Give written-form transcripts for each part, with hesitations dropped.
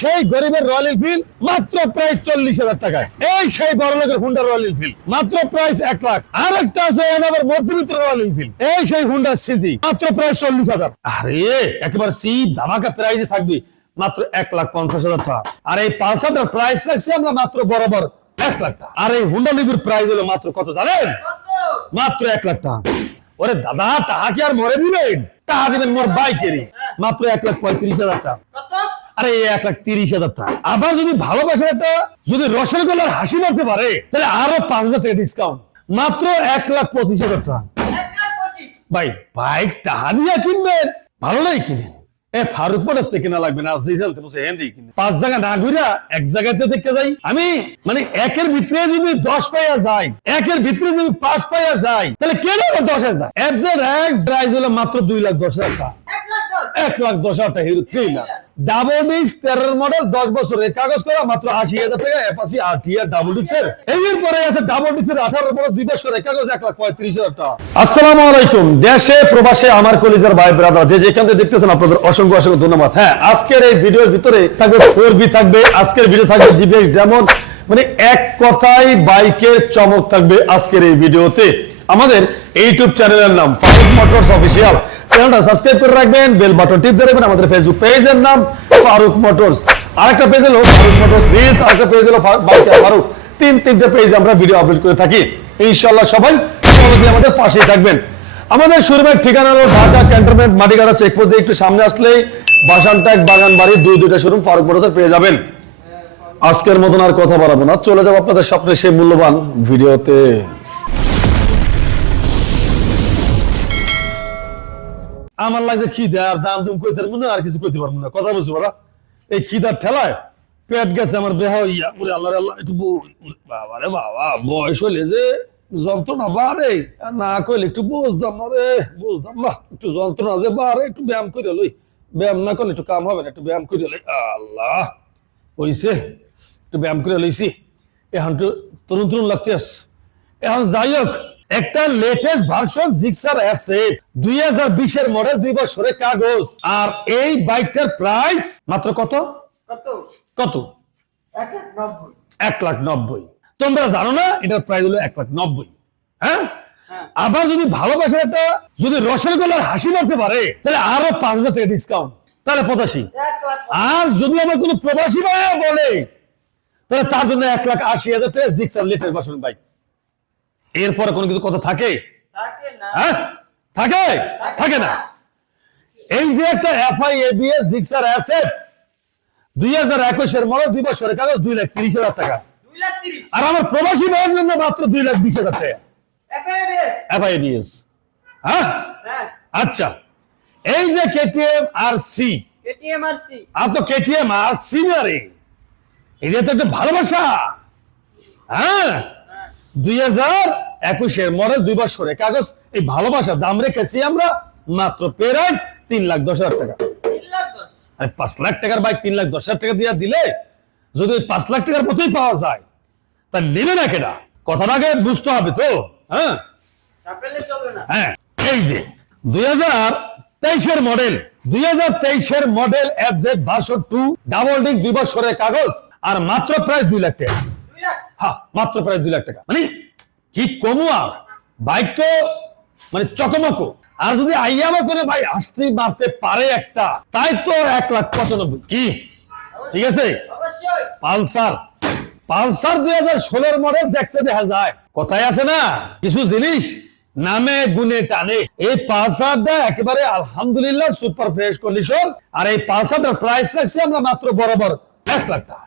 সেই গরিবের royal Enfield মাত্র প্রাইস 40,000 টাকায়। এই সেই বড় লোকের হুন্ডা রয়্যাল এনফিল্ড মাত্র প্রাইস 1 লাখ। আর একটা আছে এনাবার মধ্যবিত্ত রয়্যাল এনফিল্ড, এই সেই হুন্ডা সিজি মাত্র প্রাইস 40,000। আরে একেবারে সিপ ধামাকা প্রাইসে থাকবে মাত্র 1,50,000 টাকা। আর এই পালসারটার প্রাইস রাখছি আমরা মাত্র বরাবর 1 লাখ টাকা। আর এই হুন্ডা লিভির প্রাইস হলো মাত্র কত জানেন? মাত্র 1 লাখ টাকা। ওরে দাদা টাকা কি আর মরে দিবেন? টাকা দিবেন মোর বাইকেরই মাত্র 1,35,000 টাকা। আরে 1,30,000 টাকা। আবার যদি ভালোবাসার একটা যদি রসের গলার হাসি মারতে পারে তাহলে আরো 5,000 টাকা ডিসকাউন্ট মাত্র 1,25,000 টাকা। ভাই বাইক টাকা দিয়ে কিনবেন, ভালো নাই কিনেন। ফারুক মোটরস থেকে কিনা লাগবে না, কিনে 5 জায়গা না ঘুরা এক জায়গাতে দেখতে যাই আমি। মানে একের ভিতরে যদি 10 পাইয়া যায়, একের ভিতরে যদি 5 পাইয়া যায় তাহলে কেন 10,000? এক প্রাইস হলো মাত্র 2,10,000 টাকা। 1,10,000 টাকা hero 3 lakh. Double disc 13 model 10 বছরের কাগজ করা মাত্র 80,000 টাকা। অ্যাপাচি আরটিআর ডাবল ডিস্কের এরপরে আছে ডাবল ডিস্কের 18 মডেল 2 বছরের কাগজ 1,35,000 টাকা। আসসালামু আলাইকুম দেশে প্রবাসে আমার কলিজার ভাই ব্রাদার যে যেখান থেকে দেখতেছেন আপনাদের অসংখ্য অসংখ্য ধন্যবাদ। হ্যাঁ আজকের এই ভিডিওর ভিতরে থাকবে 4B থাকবে, আজকের ভিডিও থাকবে জিবিএক্স ডেমন, মানে এক কথায় বাইকের চমক থাকবে আজকের এই ভিডিওতে। আমাদের ইউটিউব চ্যানেলের নাম ফারুক মোটরস অফিশিয়াল, চ্যানেলটা সাবস্ক্রাইব করে রাখবেন, বেল বাটন টিপ দিয়ে রাখবেন। আমাদের ফেসবুক পেজের নাম ফারুক মোটরস, আরেকটা পেজ হলো ফারুক মোটরস রিলস, আরেকটা পেজ হলো বাইকার ফারুক। তিনটে পেজে আমরা ভিডিও আপলোড করে থাকি। ইনশাআল্লাহ সবাই আমাদের পাশেই থাকবেন। আমাদের শোরুমের ঠিকানা হলো ঢাকা ক্যান্টনমেন্ট মাটিগাড়া চেকপোস্ট দিয়ে একটু সামনে আসলেই বাসানটাক বাগান বাড়ি দুইটা শোরুম ফারুক মোটরসের পেয়ে যাবেন। আজকের মতন আর কথা বাড়াবো না, চলে যাবো আপনাদের স্বপ্নের সেই মূল্যবান ভিডিওতে। আমার লাগে খিদে আর দাম তুমি কইতে পারবো না, আর কিছু কইতে পারবো না, কথা বুঝছো বলা। এই খিদার ঠেলায় পেট গেছে আমার বেহা হইয়া। ওরে আল্লাহ আল্লাহ, একটু বাবা রে বাবা, বয়স হইলে যে যন্ত্রণা বাড়ে, না কইলে একটু বুঝতাম না রে, বুঝতাম না। একটু যন্ত্রণা যে বাড়ে, একটু ব্যায়াম করে লই। ব্যায়াম না করলে একটু কাম হবে না, একটু ব্যায়াম করে লই। আল্লাহ হইছে, একটু ব্যায়াম করে লইছি, এখন একটু তরুণ তরুণ লাগতে আসছে। এখন যাই হোক, একটা লেটেস্ট ভার্সন জিক্সার আছে 2020 এর মডেল 2 বছরের কাগজ। আর এই বাইকটার প্রাইস মাত্র কত? কত? 1,90,000। তোমরা জানো না এটার প্রাইস হলো 1,90,000। হ্যাঁ, আবার যদি ভালোবাসার একটা যদি রসের গলার হাসি মারতে পারে তাহলে আরো 5,000 টাকা ডিসকাউন্ট, তাহলে 85। আর যদি আমার কোনো প্রবাসী ভাইয়া বলে তাহলে তার জন্য 1,80,000 টাকা জিক্সার লেটেস্ট ভার্সন বাইক। এরপরে কোনো কিছু কথা থাকে? হ্যাঁ থাকে, থাকে না। এই যে একটা এফআই এবিএস জিক্সার অ্যাসেট 2021 এর মডেল 2 বছরের কাগজ 2,30,000 টাকা। আর আমার প্রবাসী ভাইয়ের জন্য মাত্র 2,20,000 টাকা এফআই এবিএস। হ্যাঁ আচ্ছা, এই যে কেটিএম আর সি, আর তো কেটিএম আর সি না রে, এটা তো একটা ভালোবাসা। হ্যাঁ 2021 এর মডেল 2 বছরের কাগজ, এই ভালোবাসার দাম রেখেছি আমরা মাত্র প্রাইস 3,10,000 টাকা। আরে 5 লাখ টাকার বাইক 3,10,000 টাকা দিয়ে দিলে যদি 5 লাখ টাকার মতোই পাওয়া যায় তা নেবে না কেনা? কথাটাকে বুঝতে হবে তো। হ্যাঁ হ্যাঁ, এই যে 2023 এর মডেল, 2023 এর model FZ version 2 double disc 2 বছরের কাগজ, আর মাত্র প্রাইস 2 লাখ টাকা। হ্যাঁ মাত্র প্রায় 2 লাখ টাকা। মানে কি কমু, আর বাইক তো মানে চকমকো। আর যদি আইয়ামা করে ভাই আসতে মারতে পারে একটা, তাই তো 1,95,000। কি ঠিক আছে? পালসার 2016 এর মডেল দেখতে দেখা যায়, কথায় আছে না কিছু জিনিস নামে গুণে টানে। এই পালসারটা একেবারে আলহামদুলিল্লাহ সুপার ফ্রেশ কন্ডিশন। আর এই পালসারটার প্রাইস রাখছি আমরা মাত্র বরাবর 1 লাখ টাকা।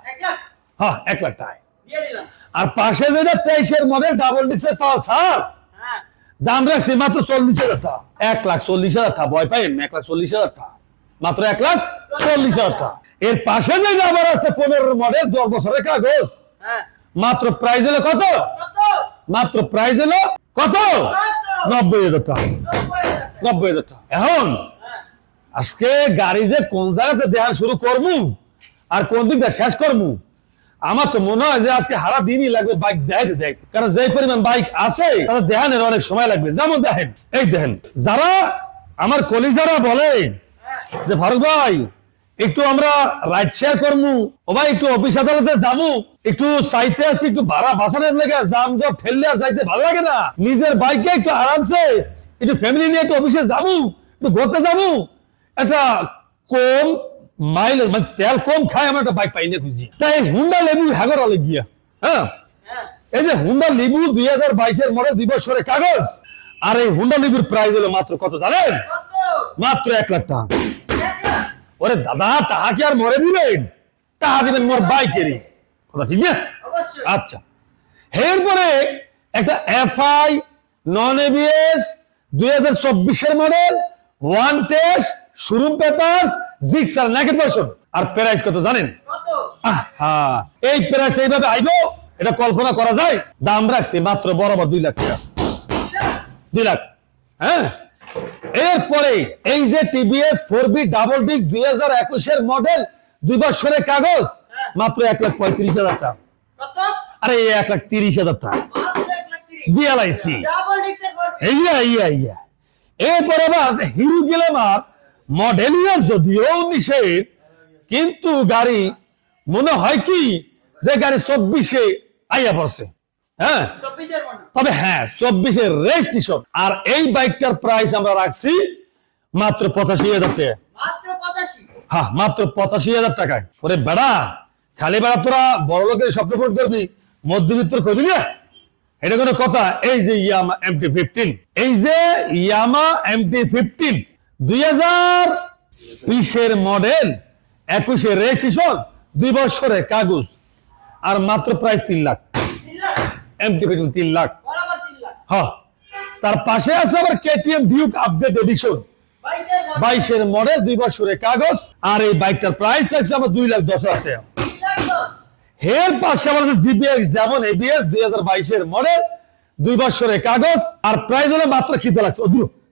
হ্যাঁ 1 লাখ টাকা। আর পাশে যেটা 23 এর মডেল ডাবল ডিস্কের পালসার, দাম রাখছি মাত্র 40,000 টাকা। 1,40,000 টাকা। ভয় পাই 1,40,000 টাকা, মাত্র 1,40,000 টাকা। এর পাশে যে আবার আছে 15 মডেল 10 বছরের কাগজ, মাত্র প্রাইস হলো কত? মাত্র প্রাইস হলো কত? 90,000 টাকা। 90,000 টাকা। এখন আজকে গাড়ি যে কোন জায়গাতে দেখা শুরু করবো আর কোন দিক দিয়ে শেষ করবো, আমার তো মনে হয় যে আজকে সারা দিনই লাগবে বাইক দেখাইতে দেখতে। কারণ যে পরিমাণ বাইক আছে তাদের দেখানোর অনেক সময় লাগবে। যেমন দেখেন, এই দেখেন, যারা আমার কলিজারা বলে যে ফারুক ভাই একটু আমরা রাইড শেয়ার করবো, ও ভাই একটু অফিস আদালতে যাবো, একটু চাইতে আসি, একটু ভাড়া বাসানোর লেগে জাম জব ঠেললে আর যাইতে ভালো লাগে না। নিজের বাইকে একটু আরামসে একটু ফ্যামিলি নিয়ে একটু অফিসে যাবো, একটু ঘুরতে যাবো, একটা কম মাইলেজ মানে তেল কম খায় আমরা একটা বাইক পাই না খুঁজি। তাই হুন্ডা লেবু হাগর অলে গিয়া, হ্যাঁ এই যে হুন্ডা লেবু 2022 মডেল 2 বছরের কাগজ। আর এই হুন্ডা লেবুর প্রাইস হলো মাত্র কত জানেন? মাত্র 1 লাখ টাকা। ওরে দাদা, টাকা কি আর মরে দিবেন? টাকা দিবেন মোর বাইকেরই কথা, ঠিক না? আচ্ছা, এরপরে একটা FI non ABS 2024 model, one test, showroom papers, Gixxer naked version. আর প্রাইস কত জানেন? এই প্রাইস এইভাবে আইবো এটা কল্পনা করা যায়? দাম রাখছি মাত্র বরাবর 2 লাখ টাকা। 2 লাখ, হ্যাঁ। এরপরে এই যে TVS 4B double disc 2021 model 2 বছরের কাগজ, মাত্র 1,35,000 টাকা। আরে 1,30,000 টাকা বিএলআইসি। এরপর আবার হিরো গ্ল্যামার মডেল ইয়ার যদিও 19, কিন্তু গাড়ি মনে হয় কি যে গাড়ি 24-এ আইয়া পড়ছে, হ্যাঁ। তবে হ্যাঁ 24-এর রেজিস্ট্রেশন। আর এই বাইকটার প্রাইস আমরা রাখছি মাত্র 85,000 টাকা। হ্যাঁ, মাত্র 85,000 টাকায়। ওরে বেড়া, খালি বেড়া তোরা বড় লোকের স্বপ্ন পূরণ করবি, মধ্যবিত্ত করবি না, এটা কোনো কথা? এই যে ইয়ামা MT-15, এই যে ইয়ামা MT-15 2020 মডেল, 21-এর রেজিস্ট্রেশন, 2 বছরের কাগজ, আর মাত্র প্রাইস 3 লাখ। MT-15 3 লাখ। হ্যাঁ, তার পাশে আছে আবার KTM ডিউক আপডেট এডিশন 22-এর মডেল, 2 বছরের কাগজ, আর এই বাইকটার প্রাইস আছে আমার 2,10,000 টাকা। এর পাশে আবার জিপিএক্স ডেমন এবিএস 2022-এর মডেল, 2 বছরের কাগজ, আর প্রাইস হলো মাত্র খিদে লাগছে,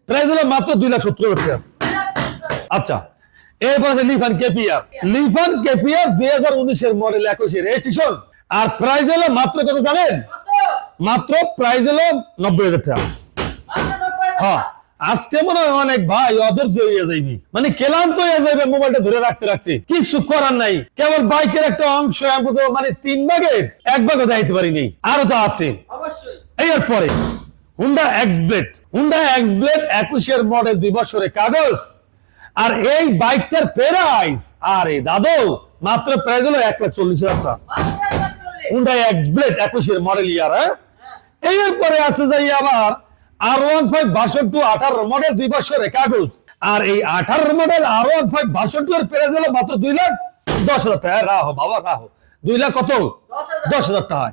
প্রাইস হলো মাত্র 2,70,000 টাকা। আচ্ছা, এরপর আছে লিফান কেপিআর 2019-এর মডেল, 21-এর রেজিস্ট্রেশন, আর প্রাইস হলো মাত্র কত জানেন? মাত্র প্রাইস হলো 90,000 টাকা। হ্যাঁ, আজকে মনে হয় অনেক ভাই অধৈর্য হয়ে যাইবি, মানে ক্লান্ত হয়ে যাবে মোবাইলটা ধরে রাখতে রাখতে, কিছু করার নাই। কেবল বাইকের একটা অংশ মানে 3 ভাগের 1 ভাগও যাইতে পারিনি, আরো তো আছে। এরপরে হুন্ডা এক্স ব্লেড 21-এর মডেল, 2 বছরের কাগজ, আর এই বাইকটার প্রাইস, আরে দাদু, মাত্র প্রাইস হলো 1,40,000 টাকা। হুন্ডা এক্স ব্লেড 21-এর মডেল ইয়ার। এরপরে আছে যাই আবার R15 62 18 মডেল, 2 বছরের কাগজ, আর এই 18 মডেল R15 62 এর প্রাইস হলো মাত্র 2,10,000 টাকা। রাহো বাবা রাহো, 2 লাখ কত? 10,000 টাকা।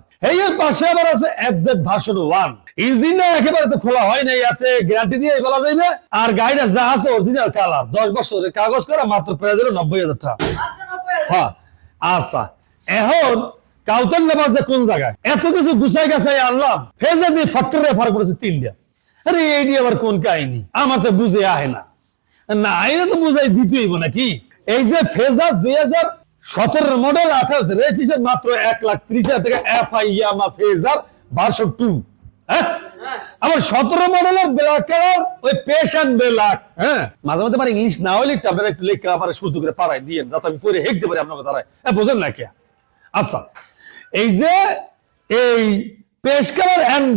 এর পাশে আবার আছে FZ ভার্সন 1, ইঞ্জিনটা একেবারে তো খোলা হয় না, ইয়াতে গ্যারান্টি দিয়ে বলা যাবে। আর গাড়িটা যা আছে অরিজিনাল কালার, 10 বছরের কাগজ করা, মাত্র প্রাইস হলো 90,000 টাকা। হ্যাঁ, আচ্ছা, এখন কাউতান নেবার যে কোন জায়গায় এত কিছু গুছাই গাছাই আনলাম, ফেজে দিয়ে ফট্টর রেফার করেছে 3টা। আরে এইটি আবার কোন কাহিনী? আমার তো বুঝে আহে না, না আইনে তো বুঝাই দিতেইব নাকি? এই যে ফেজার 2017 মডেল, 28 রেজিস্ট্রেশন, মাত্র 1,30,000 টাকা। এফআই ইয়ামা ফেজার ভার্সন 2, হ্যাঁ। আবার 17 মডেলের ব্ল্যাক কালার, ওই পেশন ব্ল্যাক, হ্যাঁ। মাঝে মাঝে আমার ইংলিশ না হলে আপনারা একটু লেখা আবার শুরু করে পাড়ায় দিয়ে, যাতে আমি পরে হেঁকতে পারি আপনার দ্বারায়, বোঝেন না কে? আচ্ছা, এই যে এই পেশ কালার এন্ড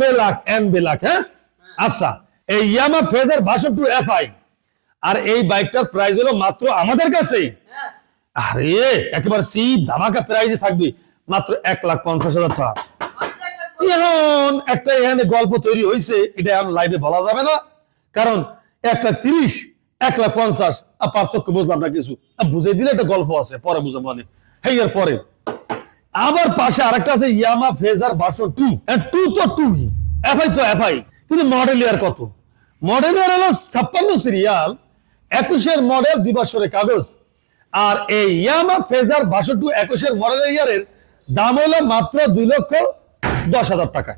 ব্ল্যাক, হ্যাঁ। আচ্ছা, এই ইয়ামা ফেজার ভার্সন 2 এফআই, আর এই বাইকটার প্রাইস হলো মাত্র আমাদের কাছে, আরে একেবারে সিপ ধামাকা প্রাইসে থাকবে, মাত্র 1,50,000 টাকা। এখন একটা এখানে গল্প তৈরি হয়েছে, এটা এখন লাইভে বলা যাবে না, কারণ 1,30,000 1,50,000 পার্থক্য বুঝলাম না কিছু, বুঝে দিলে একটা গল্প আছে, পরে বুঝলাম। মানে এর পরে আবার পাশে আরেকটা আছে ইয়ামা ফেজার ভার্সন 2, 2 তো 2, এফআই তো এফআই, কিন্তু মডেল ইয়ার কত? মডেল ইয়ার হলো 56 সিরিয়াল, 21-এর মডেল, 2 বছরের কাগজ, আর এই ইয়ামা ফেজার ভার্সন 2 21-এর মডেল ইয়ারের দাম হলো মাত্র 2,10,000 টাকা।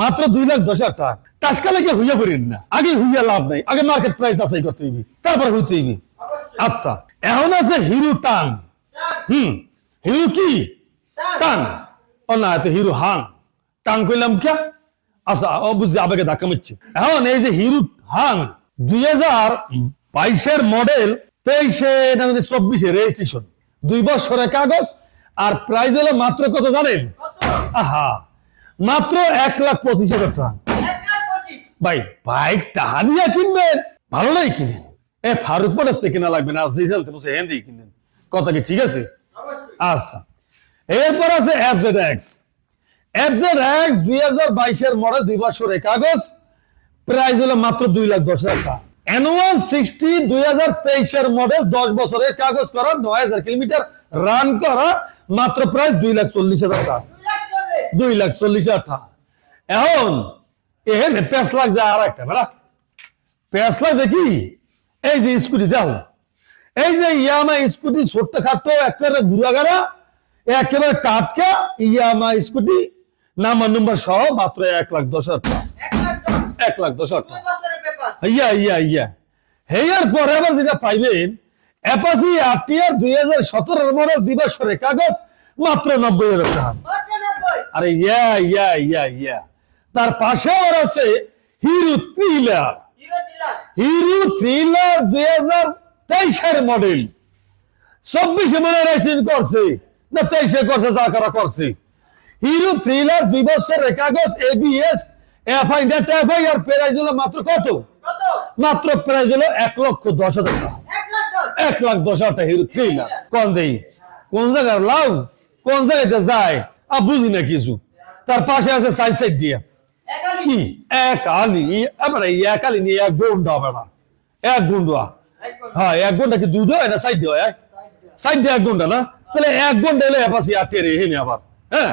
মাত্র 2,10,000 টাকা। টাসকালে কি হইয়া করেন না, আগে হইয়া লাভ নাই, আগে মার্কেট প্রাইস আছে করতে হইবি, তারপর হইতে হইবি। আচ্ছা, এখন আছে হিরো টাং। হিরো কি টাং? ও না, এত হিরো হাং। টাং কইলাম কে? আচ্ছা, ও বুঝছি, আবেগে ধাক্কা মারছে। এখন এই যে হিরো হাং 2022-এর মডেল, 23-এ না 24-এ রেজিস্ট্রেশন, 2 বছরের কাগজ। আর প্রাইস হলো মাত্র কত জানেন? আহা, মাত্র 1,25,000 টাকা। ভাই বাইক টাকা দিয়ে কিনবেন, ভালো নাই কিনেন। ফারুক মোটরস থেকে কিনা লাগবে না, দিয়ে কিনেন। কথা কি ঠিক আছে? আচ্ছা, এরপর আছে FZX। FZX 2022-এর মডেল, 2 বছরের কাগজ, প্রাইস হলো মাত্র 2,10,000 টাকা। N160 2023-এর মডেল, 10 বছরের কাগজ করা, 9,000 কিলোমিটার রান করা, মাত্র প্রাইস 2,40,000 টাকা। 2,40,000 টাকা। এখন এখানে প্যাস লাগছে আর একটা বেড়া, প্যাস লাগছে কি? এই যে স্কুটি দাও, এই যে ইয়ামা স্কুটি, ছোট্ট খাটো একেবারে ঘুরাগাড়া, একেবারে টাটকা ইয়ামা স্কুটি, নাম্বার নম্বর সহ, মাত্র 1,10,000 টাকা। 1,10,000 টাকা। হেয়ার পরে আবার যেটা পাইবেন, অ্যাপাচি RTR 2017-এর মডেল, 2 বছরের কাগজ, মাত্র 90,000 টাকা। আরে ইয়া তার পাশে আবার আছে হিরো থ্রিলার। হিরো থ্রিলার 2023-এর মডেল, 24-এ মনে রেজিস্ট্রেশন করছে না 23-এ করছে, যা করা করছে। হিরো থ্রিলার 2 বছরের কাগজ, ABS, FI নেট FI, আর প্রাইস হলো মাত্র কত? মাত্র প্রাইস হলো 1,10,000 টাকা। 1,10,000 টাকা হিরো থ্রিলার। কোন দেই, কোন জায়গার লাভ, কোন জায়গাতে যায় বুঝি না কিছু। তার পাশে আছে সাইড দিয়ে কি এক আলি, এবারে এক আলি নিয়ে এক গুন্ডা বেড়া, এক গুন্ডা। হ্যাঁ, এক গুন্ডা কি দুধ হয় না সাইড দিয়ে হয়? সাইড দিয়ে এক গুন্ডা না, তাহলে এক গুন্ডা এলে অ্যাপাচি RTR এনে আবার। হ্যাঁ,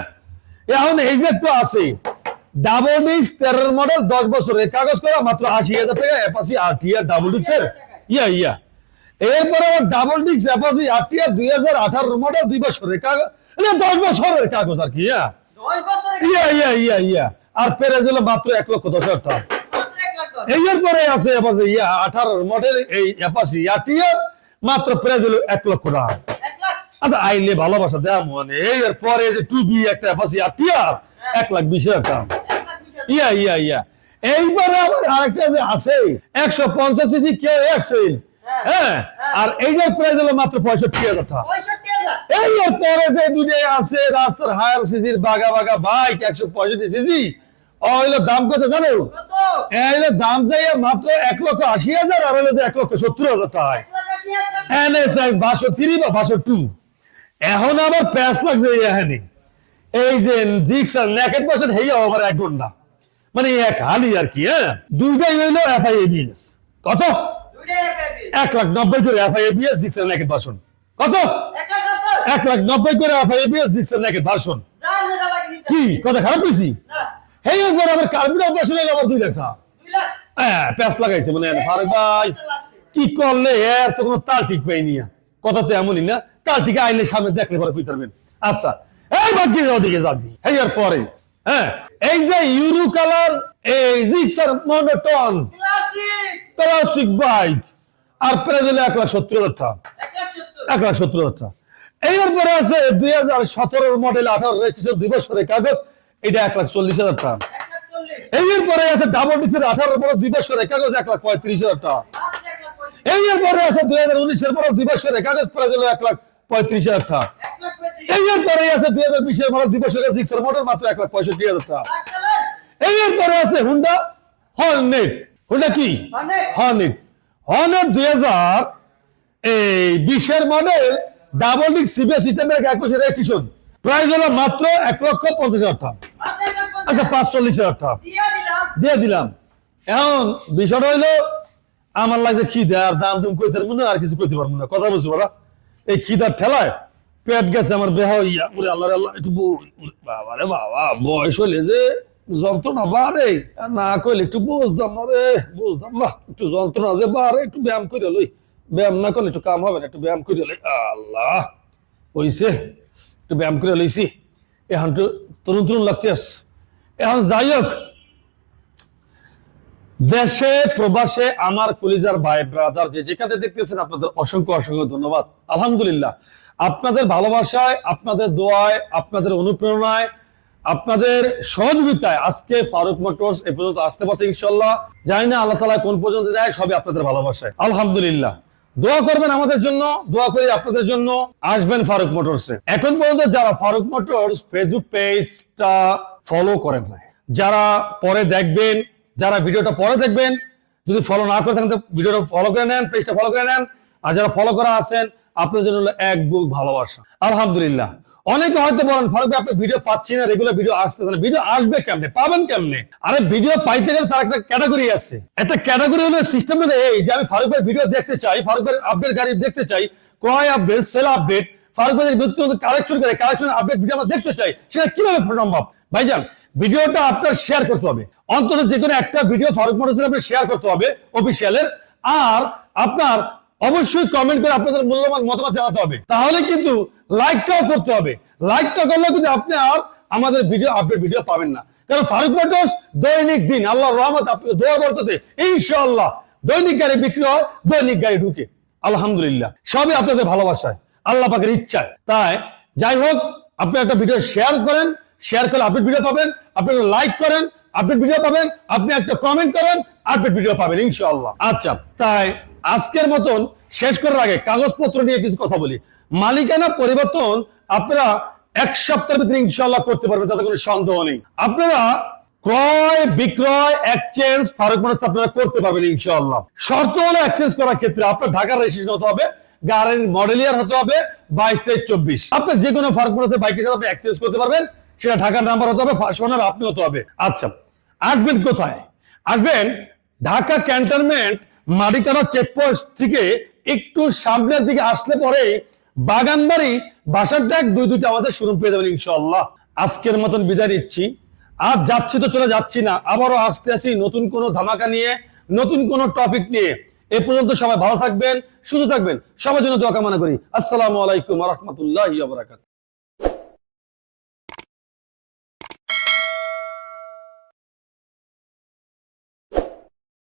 এখন এই যে একটু আছে ডাবল ডিস্ক 13-এর মডেল, 10 বছরের কাগজ করা, মাত্র 80,000 টাকা। অ্যাপাচি RTR ডাবল ডিস্কের ইয়া। এরপর আবার ডাবল ডিস্ক অ্যাপাচি RTR 2018-এর মডেল, 2 বছরের কাগজ, 10 বছরের কাগজ আর কি। ইয়া আর প্রাইস হলো মাত্র 1,10,000 টাকা। এরপরে আছে আবার 18-এর মডেল, এই অ্যাপাচি RTR, মাত্র প্রাইস হলো 1 লক্ষ টাকা। আচ্ছা, আইলে ভালোবাসা দেয়া মানে। এরপরে যে 2B একটা অ্যাপাচি RTR, 1,20,000 টাকা। ইয়া এইবারে আবার আরেকটা যে আছে 150 সিসি কেউ এক্সেল। হ্যাঁ, আর এইটার প্রাইস হলো মাত্র 65,000 টাকা। এরপরে যে দুটো আছে রাস্তার হায়ার সিসির বাগা বাইক, 165 সিসি, হইলো দাম কত জানো? হইলো দাম যাই মাত্র 1,80,000, আর হইলো 1,70,000 টাকা। NSX 62 বা 62। এখন আবার প্যাস লাগছে এখানে, এই যে জিক্সার নেকেড ভার্সন, হেয়া আবার 1 ঘন্টা, মানে এক হালি আর কি। হ্যাঁ, দুইটাই হইলো FI ABS। কত? 1,90,000 করে FI ABS Gixxer naked version. কত? 1,90,000 করে FI ABS Gixxer naked version. কি কথা খারাপ হইছি? হেই ওপর আবার কার্বুরেটর ভার্সন এর আবার 2 লাখ টাকা। হ্যাঁ, প্যাস লাগাইছে মানে ফারুক ভাই কি করলে, এর তো কোনো তাল ঠিক পাইনি। কথা তো এমনই না, তাল ঠিক আইলে সামনে দেখলে পরে কই পারবেন। আচ্ছা, এই বাকি ওদিকে যাবি। হেয়ার পরে হ্যাঁ, এই যে ইউরো কালার, এই জিক্সার মনোটন ক্লাসিক বাইক, আর প্রাইস হলো 1,70,000 টাকা। 1,70,000 টাকা। এরপরে আছে 2017-এর মডেল, 18 রেজিস্ট্রেশন, 2 বছরের কাগজ, এটা 1,40,000 টাকা। এরপরে আছে ডাবল ডিস্কের 18-এর মডেল, 2 বছরের কাগজ, 1,35,000 টাকা। এরপরে আছে 2019-এর মডেল, 2 বছরের কাগজ, প্রাইস হলো 1,35,000 টাকা। এরপরে আছে 2020-এর মডেল, 2 বছরের জিক্সার মডেল, মাত্র 1,65,000 টাকা। এরপরে আছে হুন্ডা হর্নেট। হুন্ডা কি? হর্নেট 2020-এর মডেল, ডাবল ডিস্ক সিবিএস সিস্টেমের 21 রেজিস্ট্রেশন, প্রাইস হলো মাত্র 1,50,000 টাকা। আচ্ছা, 45,000 টাকা দিয়ে দিলাম। এখন বিষয়টা হইলো আমার লাগছে খিদে, আর দাম তুমি কইতে পারবো না, আর কিছু কইতে পারবো না। কথা বলছি বলা, এই খিদার ঠেলায় পেট গেছে আমার বেহা হইয়া। আল্লাহ আল্লাহ, একটু বাবা রে বাবা, বয়স হইলে যে যন্ত্রণা বাড়ে, না কইলে একটু বুঝতাম না রে, বুঝতাম না। একটু যন্ত্রণা যে বাড়ে, একটু ব্যায়াম করে লই। ব্যায়াম না করলে একটু কাম হবে না, একটু ব্যায়াম করে লই। আল্লাহ হইছে, একটু ব্যায়াম করে লইছি, এখন তো তরুণ লাগতে আস। এখন যাই হোক, দেশে প্রবাসে আমার কলিজার ভাই ব্রাদার যে যেখানে দেখতেছেন, আপনাদের অসংখ্য ধন্যবাদ। আলহামদুলিল্লাহ, আপনাদের ভালোবাসায়, আপনাদের দোয়ায়, আপনাদের অনুপ্রেরণায়, আপনাদের সহযোগিতায় আজকে ফারুক মোটরস এ পর্যন্ত আসতে পারছে ইনশাআল্লাহ। জানি না আল্লাহ তাআলা কোন পর্যন্ত যায়, সবই আপনাদের ভালোবাসায়। আলহামদুলিল্লাহ, দোয়া করবেন আমাদের জন্য, দোয়া করি আপনাদের জন্য। আসবেন ফারুক মোটরসে। এখন পর্যন্ত যারা ফারুক মোটরস ফেসবুক পেজটা ফলো করেন না, যারা পরে দেখবেন, যারা ভিডিওটা পরে দেখবেন, যদি ফলো না করে থাকেন তো ভিডিওটা ফলো করে নেন, পেজটা ফলো করে নেন। আর যারা ফলো করা আছেন আপনাদের জন্য এক বুক ভালোবাসা। আলহামদুলিল্লাহ। অনেকে হয়তো বলেন ফারুক ভাই আপনি ভিডিও পাচ্ছি না, রেগুলার ভিডিও আসতেছে না। ভিডিও আসবে কেমনে, পাবেন কেমনে? আরে ভিডিও পাইতে গেলে তার একটা ক্যাটাগরি আছে। একটা ক্যাটাগরি হলো সিস্টেম হলো এই যে আমি ফারুক ভাই ভিডিও দেখতে চাই, ফারুক ভাই আপডেট গাড়ি দেখতে চাই, ক্রয় আপডেট, সেল আপডেট, ফারুক ভাই নতুন কালেকশন করে কালেকশন আপডেট ভিডিও আমরা দেখতে চাই। সেটা কিভাবে সম্ভব ভাইজান? ভিডিওটা আপনার শেয়ার করতে হবে, অন্তত যে কোনো একটা ভিডিও ফারুক মোটরসের আপনি শেয়ার করতে হবে অফিসিয়ালের। আর আপনার অবশ্যই কমেন্ট করে আপনাদের মূল্যবান মতামত জানাতে হবে। তাহলে কিন্তু লাইকটাও করতে হবে। লাইকটা করলে কিন্তু আপনি আর আমাদের ভিডিও আপডেট ভিডিও পাবেন না। কারণ ফারুক মোটরস দৈনিক দিন আল্লাহর রহমত আপনাকে দোয়া বরকতে ইনশাআল্লাহ দৈনিক গাড়ি বিক্রি হয়, দৈনিক গাড়ি ঢুকে। আলহামদুলিল্লাহ, সবই আপনাদের ভালোবাসায়, আল্লাহ পাকের ইচ্ছায়। তাই যাই হোক, আপনি একটা ভিডিও শেয়ার করেন, শেয়ার করলে আপডেট ভিডিও পাবেন। আপনি লাইক করেন, আপডেট ভিডিও পাবেন। আপনি একটা কমেন্ট করেন, আপডেট ভিডিও পাবেন ইনশাআল্লাহ। আচ্ছা, তাই আজকের মতন শেষ করার আগে কাগজপত্র নিয়ে কিছু কথা বলি। মালিকানা পরিবর্তন আপনারা এক সপ্তাহের ভিতরে ইনশাআল্লাহ করতে পারবেন, তাতে কোনো সন্দেহ নেই। আপনারা ক্রয় বিক্রয় এক্সচেঞ্জ ফারুক মোটরস আপনারা করতে পারবেন ইনশাআল্লাহ। শর্ত হলো এক্সচেঞ্জ করার ক্ষেত্রে আপনার ঢাকার রেজিস্ট্রেশন হতে হবে, গাড়ির মডেল ইয়ার হতে হবে 22, 23, 24। আপনার যে কোনো ফারুক মোটরসের বাইকের সাথে আপনি এক্সচেঞ্জ করতে পারবেন। সেটা ঢাকার নাম্বার হতে হবে, সোনার আপনি হতে হবে। আচ্ছা, আসবেন কোথায়? আসবেন ঢাকা ক্যান্টনমেন্ট মালিকানা চেকপোস্ট থেকে একটু সামনের দিকে আসলে পরে বাগানবাড়ি বাসার ট্যাগ 2-2টা আমাদের শোরুম পেয়ে যাবেন ইনশাআল্লাহ। আজকের মতন বিদায় নিচ্ছি। আজ যাচ্ছি তো চলে যাচ্ছি না, আবারও আসতে আসি নতুন কোনো ধামাকা নিয়ে, নতুন কোনো টপিক নিয়ে। এ পর্যন্ত সবাই ভালো থাকবেন, সুস্থ থাকবেন। সবার জন্য দোয়া কামনা করি। আসসালামু আলাইকুম ওয়া রাহমাতুল্লাহি ওয়া বারাকাতুহু।